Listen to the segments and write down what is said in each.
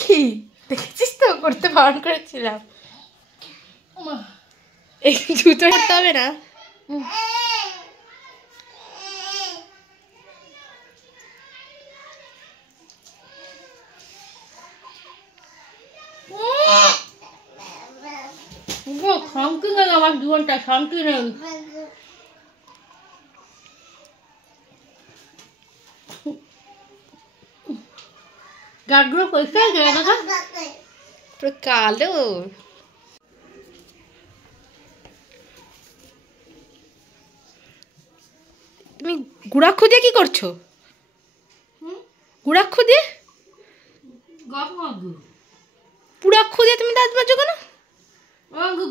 কি দেখেছিস তো, করতে বারণ করেছিলাম। এই জুতো করতে হবে না। শান্তি নেই আমার জীবনটা, শান্তি নেই। গাছগুলো পরিষ্কার করে দেখা পুরো কালো। তুমি গুড়াক্ষু দিয়ে কি করছো? গুড়াক্ষু দিয়ে পুরাক্ষু দিয়ে তুমি দাঁত মাজো কেন?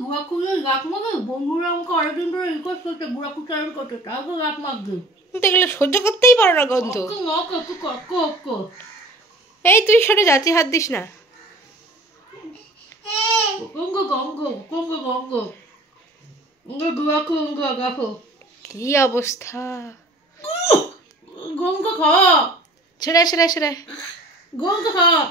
গুড়াক্ষু দিয়ে গাছ মাগে। বন্ধুরা আমাকে অনেকদিন ধরে রিকোয়েস্ট করছে গুড়াক্ষু চালু করতে, তারপর গাছ মাগবে। তুমি তো এগুলো সহ্য করতেই পারো না গন্ধ। এই তুই সরে যাচ্ছি, হাত দিস না। কি অবস্থা! গঙ্গ খাওয়া ছেড়ে ছেড়ে ছেড়ে গঙ্গ খাওয়া।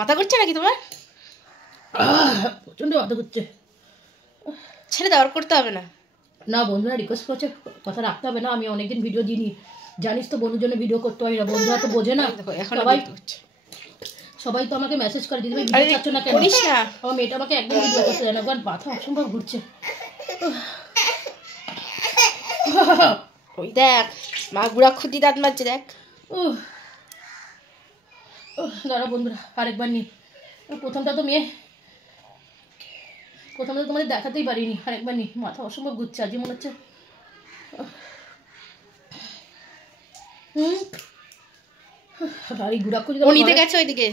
মাথা করছে নাকি তোমার? প্রচন্ড মাথা করছে। ছেড়ে দেওয়ার করতে হবে না। না বন্ধুরা রিকোয়েস্ট করছে, কথা রাখতে হবে না। আমি অনেকদিন ভিডিও দিইনি, জানিস তো বন্ধুর জন্য ভিডিও করতে হয় না। বন্ধুরা তো বোঝে না। সবাই তো আমাকে মেসেজ করে দিদি ভিডিও চাচ্ছ না কেন? আমার মেয়েটা আমাকে একদম ভিডিও করতে দেয় না, কারণ মাথা অসম্ভব ঘুরছে। ওই দেখ মা গুড়া খুদি দাঁত মারছে, দেখ। দাঁড়া বন্ধুরা আরেকবার নি। প্রথমটা তো তোমাদের দেখাতেই পারিনি। আরেকবার নি, মাথা অসম্ভব ঘুরছে। আজই মনে হচ্ছে নিতে গেছে ওইদিকে।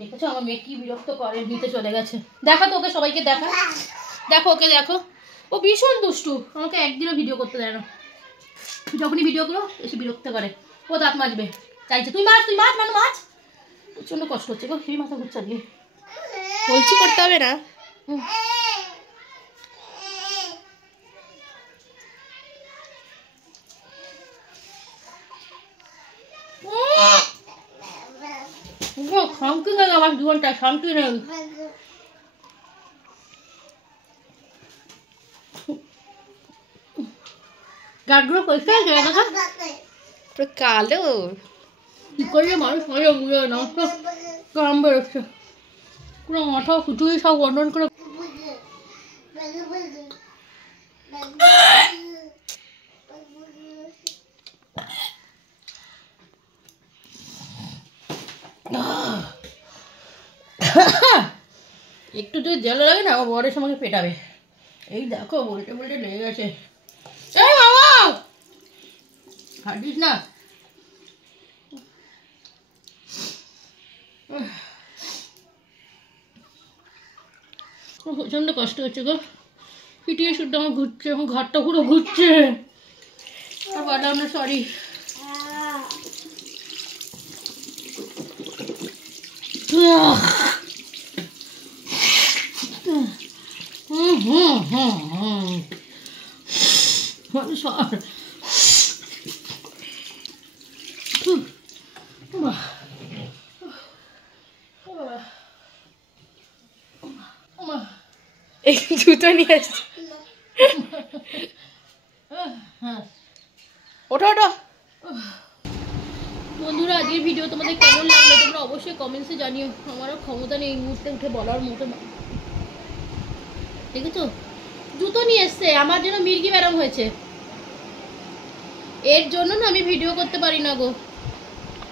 দেখেছো আমার মেয়ে কি বিরক্ত করে, নিতে চলে গেছে। দেখা তো ওকে, সবাইকে দেখা, দেখো ওকে, দেখো ও ভীষণ দুষ্টু। আমাকে একদিনও ভিডিও করতে দেয় না। যখনই ভিডিও করো এসে বিরক্ত করে। ও দাঁত মাজবে চাইছে। তুই মাছ মানে মাছ। প্রচন্ড কষ্ট হচ্ছে গো, সেই মাথা ঘুরছে আজকে। বলছি করতে হবে না। শান্তি নেই আমার জীবনটা, শান্তি নেই। গাছগুলো পরিষ্কার করে দেখা পুরো কালো। কি করলে মানুষ মজা বুঝে না, কাম বেরোচ্ছে পুরো মাথা খুচুই সব বন্ধন করে। একটু যদি জল লাগে না আমার বরের সঙ্গে পেটাবে। এই দেখো বলতে লেগে গেছে। এই বাবা হাঁটিস না। প্রচন্ড কষ্ট হচ্ছে গো, পিটিয়ে শুদ্ধ আমার ঘুরছে, আমার ঘাটটা পুরো ঘুরছে। আর বললাম না সরি। এই জুতো নিয়ে আসছি। ওঠো ওঠো। বন্ধুরা আজকের ভিডিও তোমাদের কেমন লাগলো তোমরা অবশ্যই কমেন্টসে জানিও। আমারও ক্ষমতা নেই এই মুহূর্তে উঠে বলার মতো। দেখেছো জুতো নিয়ে এসছে, আমার জন্য মির্গি ম্যাডাম হয়েছে। এর জন্য না আমি ভিডিও করতে পারি না গো।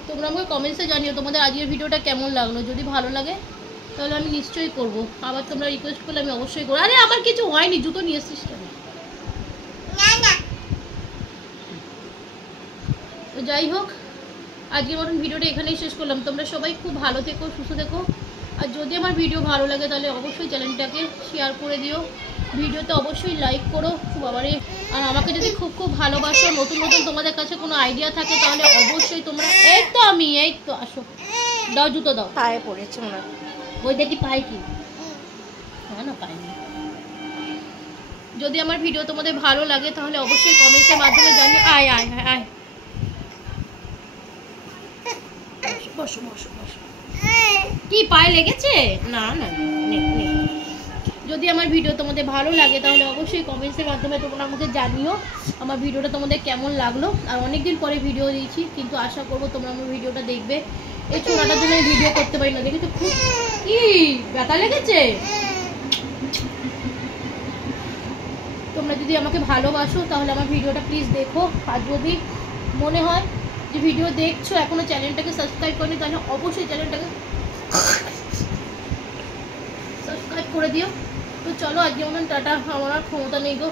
তোমরা আমাকে কমেন্টসে জানিও তোমাদের আজকের ভিডিওটা কেমন লাগলো। যদি ভালো লাগে তাহলে আমি নিশ্চয়ই করব। আবার তোমরা রিকোয়েস্ট করলে আমি অবশ্যই করবো। আরে আমার কিছু হয়নি, জুতো নিয়ে এসছিস কেন? তো যাই হোক, আজকের মতন ভিডিওটা এখানেই শেষ করলাম। তোমরা সবাই খুব ভালো থেকো, সুস্থ থেকো। আর যদি আমার ভিডিও ভালো লাগে তাহলে অবশ্যই চ্যানেলটাকে শেয়ার করে দিও, ভিডিওতে অবশ্যই লাইক করো বাবারে। আর আমাকে যদি খুব খুব ভালোবাসো, নতুন নতুন তোমাদের কাছে কোনো আইডিয়া থাকে তাহলে অবশ্যই তোমরা, এই তো আসো, দাও জুতো দাও, পায়ে পড়েছে মনে হয়। ওই দেখি পাই কি না পাইনি। যদি আমার ভিডিও তোমাদের ভালো লাগে তাহলে অবশ্যই কমেন্টের মাধ্যমে জানিও। আয় আয় আয় আয়, বসো বসো বসো। কি পায়ে লেগেছে? না না, যদি আমার ভিডিও তোমাদের ভালো লাগে তাহলে অবশ্যই কমেন্টসের মাধ্যমে তোমরা আমাকে জানিও আমার ভিডিওটা তোমাদের কেমন লাগলো। আর অনেকদিন পরে ভিডিও দিয়েছি, কিন্তু আশা করবো তোমরা আমার ভিডিওটা দেখবে। এই ছোড়াটার জন্য ভিডিও করতে পারি না, দেখি তো খুব কি ব্যথা লেগেছে। তোমরা যদি আমাকে ভালোবাসো তাহলে আমার ভিডিওটা প্লিজ দেখো। আর যদি মনে হয় যে ভিডিও দেখছো এখনো চ্যানেলটাকে সাবস্ক্রাইব করনি, তাহলে অবশ্যই চ্যানেলটাকে সাবস্ক্রাইব করে দিও। তো চলো, আজকে মতন টাটা, আমার আর ক্ষমতা নেই গো।